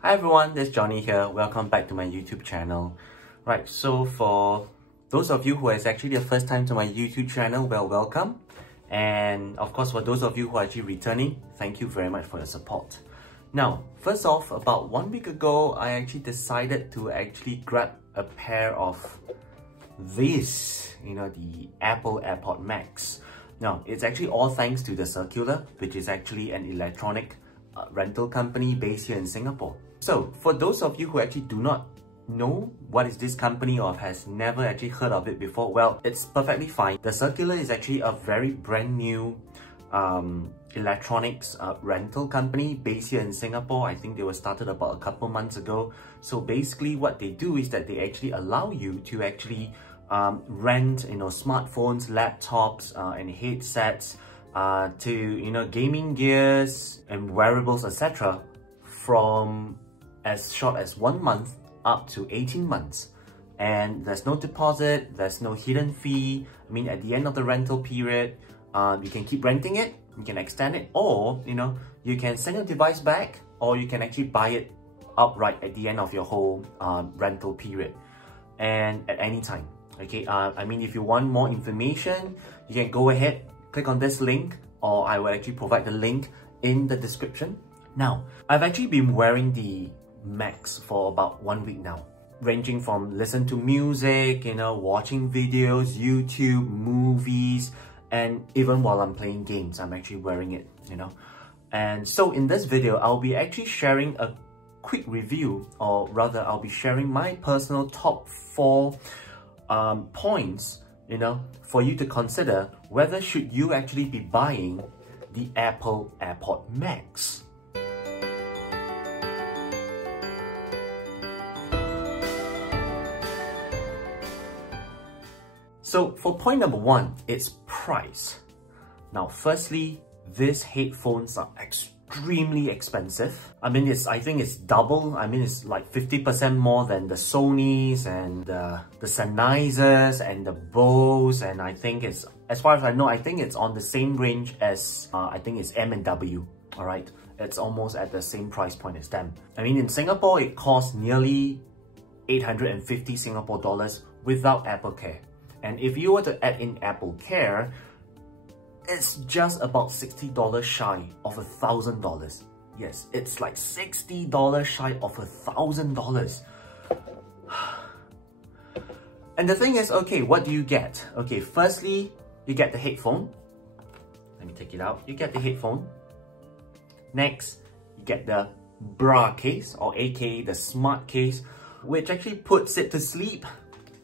Hi everyone, this is Johnny here. Welcome back to my YouTube channel. Right, so for those of you who is actually the first time to my YouTube channel, welcome. And of course, for those of you who are actually returning, thank you very much for your support. Now, first off, about 1 week ago, I actually decided to actually grab a pair of these, the Apple AirPods Max. Now, it's actually all thanks to the Circular, which is actually an electronic rental company based here in Singapore. So, for those of you who actually do not know what is this company or has never actually heard of it before, well, it's perfectly fine. The Circular is actually a very brand new electronics rental company based here in Singapore. I think they were started about a couple months ago. So basically what they do is that they actually allow you to actually rent smartphones, laptops and headsets to gaming gears and wearables, etc. from as short as 1 month up to 18 months. And there's no deposit, there's no hidden fee. I mean, at the end of the rental period, you can keep renting it, you can extend it, or you can send your device back, or you can actually buy it outright at the end of your whole rental period, and at any time. Okay, I mean, if you want more information, you can go ahead, click on this link, or I will actually provide the link in the description. Now, I've actually been wearing the Max for about 1 week now, ranging from listen to music, watching videos, YouTube, movies, and even while I'm playing games, I'm actually wearing it, And so in this video, I'll be actually sharing a quick review, or rather, I'll be sharing my personal top 4 points, for you to consider whether should you actually be buying the Apple AirPods Max. So for point number 1, it's price. Now, firstly, these headphones are extremely expensive. I mean, I think it's double. I mean, it's like 50% more than the Sonys and the Sennheisers and the Bose. And I think it's, as far as I know, I think it's on the same range as, I think it's M&W, all right? It's almost at the same price point as them. I mean, in Singapore, it costs nearly 850 Singapore dollars without Apple Care. And if you were to add in Apple Care, it's just about $60 shy of $1,000. Yes, it's like $60 shy of $1,000. And the thing is, okay, what do you get? Okay, firstly, you get the headphone. Let me take it out. You get the headphone. Next, you get the bra case, or aka the smart case, which actually puts it to sleep.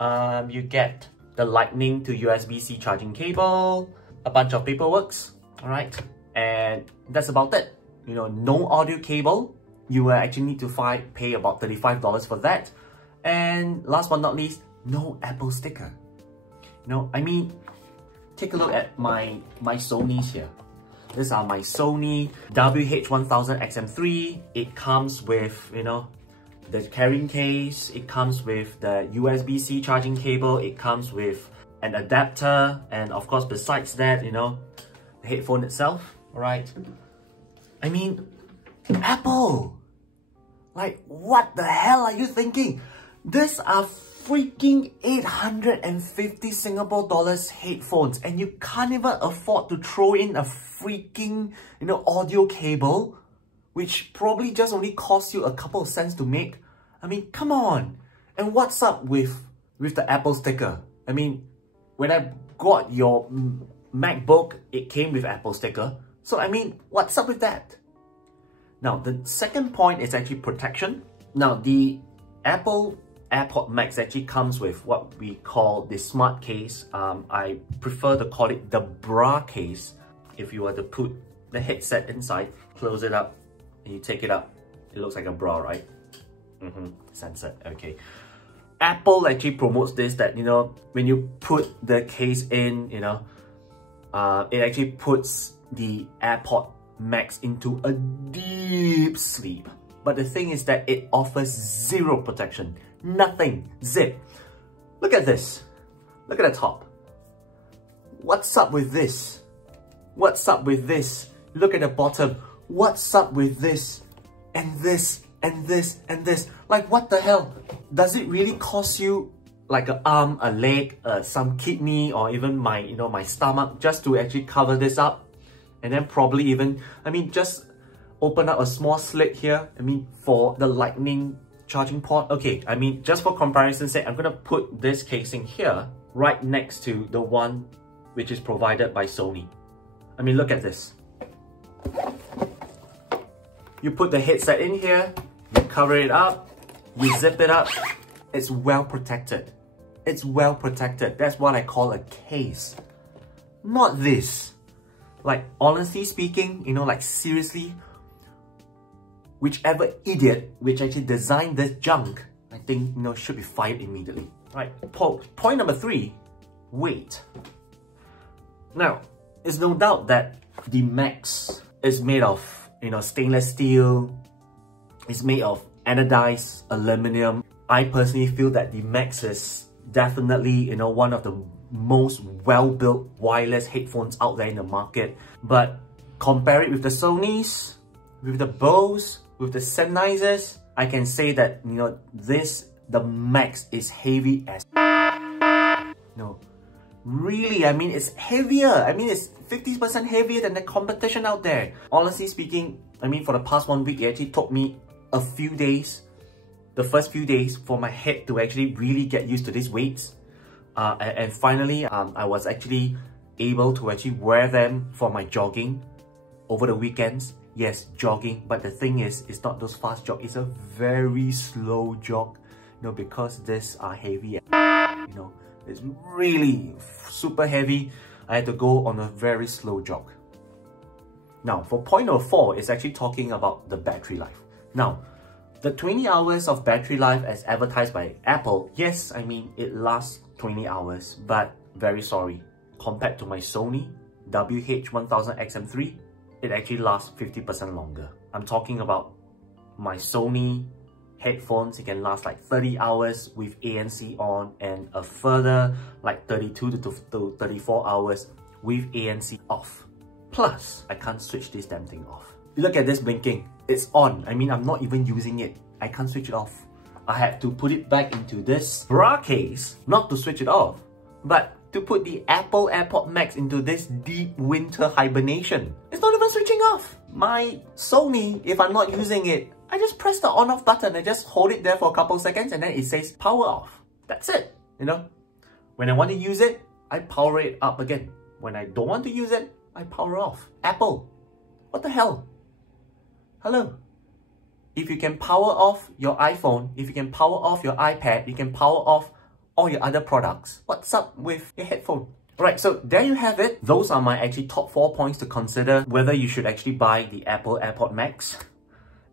You get the Lightning to USB-C charging cable, a bunch of paperworks, alright? And that's about it. No audio cable. You will actually need to pay about $35 for that. And last but not least, no Apple sticker. I mean, take a look at my Sonys here. These are my Sony WH-1000XM3. It comes with, the carrying case, it comes with the USB-C charging cable, it comes with an adapter, and of course besides that, the headphone itself, alright? I mean, Apple! Like, what the hell are you thinking? These are freaking 850 Singapore dollars headphones, and you can't even afford to throw in a freaking, audio cable, which probably just only costs you a couple of cents to make. I mean, come on. And what's up with the Apple sticker? I mean, when I got your MacBook, it came with Apple sticker. So I mean, what's up with that? Now, the second point is actually protection. Now, the Apple AirPods Max actually comes with what we call the smart case. I prefer to call it the bra case. If you were to put the headset inside, close it up, and you take it up, it looks like a bra, right? Censored, okay. Apple actually promotes this, that, when you put the case in, it actually puts the AirPods Max into a deep sleep. But the thing is that it offers zero protection. Nothing. Zip. Look at this. Look at the top. What's up with this? What's up with this? Look at the bottom. What's up with this? And this and this, and this. Like, what the hell? Does it really cost you like an arm, a leg, some kidney, or even my, my stomach just to actually cover this up? And then probably even, just open up a small slit here, for the lightning charging port. Okay, just for comparison's sake, I'm gonna put this casing here right next to the one which is provided by Sony. Look at this. You put the headset in here, you cover it up, you zip it up, it's well protected. It's well protected. That's what I call a case. Not this. Like, honestly speaking, like seriously, whichever idiot which actually designed this junk, I think, should be fired immediately. Right, point number 3, weight. Now, there's no doubt that the Max is made of, stainless steel, it's made of anodized aluminum. I personally feel that the Max is definitely, one of the most well-built wireless headphones out there in the market. But compare it with the Sonys, with the Bose, with the Sennheisers, I can say that, the Max is heavy as no. Really, it's heavier. It's 50% heavier than the competition out there. Honestly speaking, for the past 1 week, it actually took me a few days, the first few days, for my head to actually really get used to these weights. And finally, I was actually able to actually wear them for my jogging over the weekends. Yes, jogging, but the thing is, it's not those fast jog, it's a very slow jog, because these are heavy, it's really super heavy. I had to go on a very slow jog. Now, for point number 4, it's actually talking about the battery life. Now, the 20 hours of battery life as advertised by Apple, yes, it lasts 20 hours, but very sorry, compared to my Sony WH-1000XM3, it actually lasts 50% longer. I'm talking about my Sony headphones, it can last like 30 hours with ANC on, and a further like 32 to 34 hours with ANC off. Plus, I can't switch this damn thing off. You look at this blinking, it's on. I'm not even using it. I can't switch it off. I had to put it back into this bra case, not to switch it off, but to put the Apple AirPods Max into this deep winter hibernation. It's not even switching off. My Sony, if I'm not using it, I just press the on off button and just hold it there for a couple seconds and then it says power off. That's it, When I want to use it, I power it up again. When I don't want to use it, I power off. Apple, what the hell? Hello? If you can power off your iPhone, if you can power off your iPad, you can power off all your other products, what's up with your headphone? Alright, so there you have it. Those are my actually top 4 points to consider whether you should actually buy the Apple AirPods Max.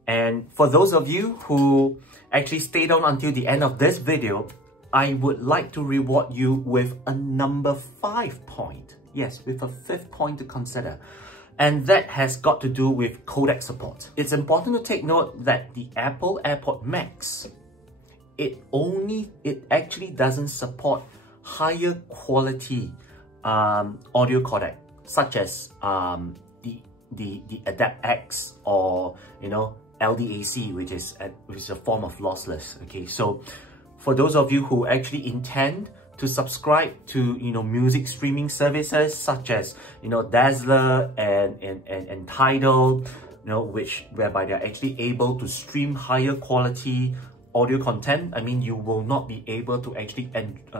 And for those of you who actually stayed on until the end of this video, I would like to reward you with a number 5 point. Yes, with a 5th point to consider. And that has got to do with codec support. It's important to take note that the Apple AirPods Max, it actually doesn't support higher quality audio codec, such as the Adapt X or LDAC, which is a form of lossless. Okay, so for those of you who actually intend to subscribe to music streaming services such as Dazzler and Tidal, whereby they're actually able to stream higher quality audio content, you will not be able to actually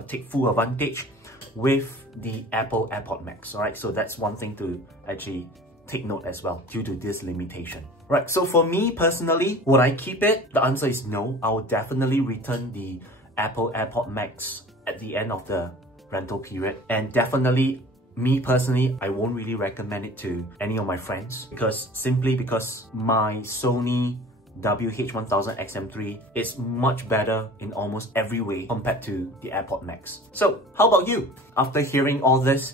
take full advantage with the Apple AirPods Max. Alright, so that's one thing to actually take note as well, due to this limitation. Right, so for me personally, would I keep it? The answer is no. I will definitely return the Apple AirPods Max at the end of the rental period. And definitely, me personally, I won't really recommend it to any of my friends, simply because my Sony WH-1000XM3 is much better in almost every way compared to the AirPods Max. So how about you? After hearing all this,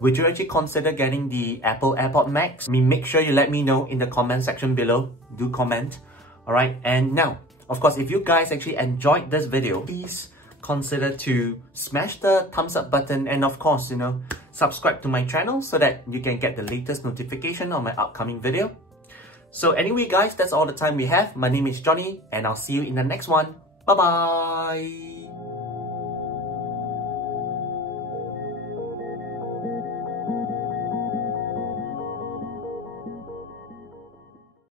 would you actually consider getting the Apple AirPods Max? Make sure you let me know in the comment section below. Do comment. Alright, and now, of course, if you guys actually enjoyed this video, please consider to smash the thumbs up button and of course, subscribe to my channel so that you can get the latest notification on my upcoming video. So anyway guys, that's all the time we have. My name is Johnny and I'll see you in the next one. Bye bye!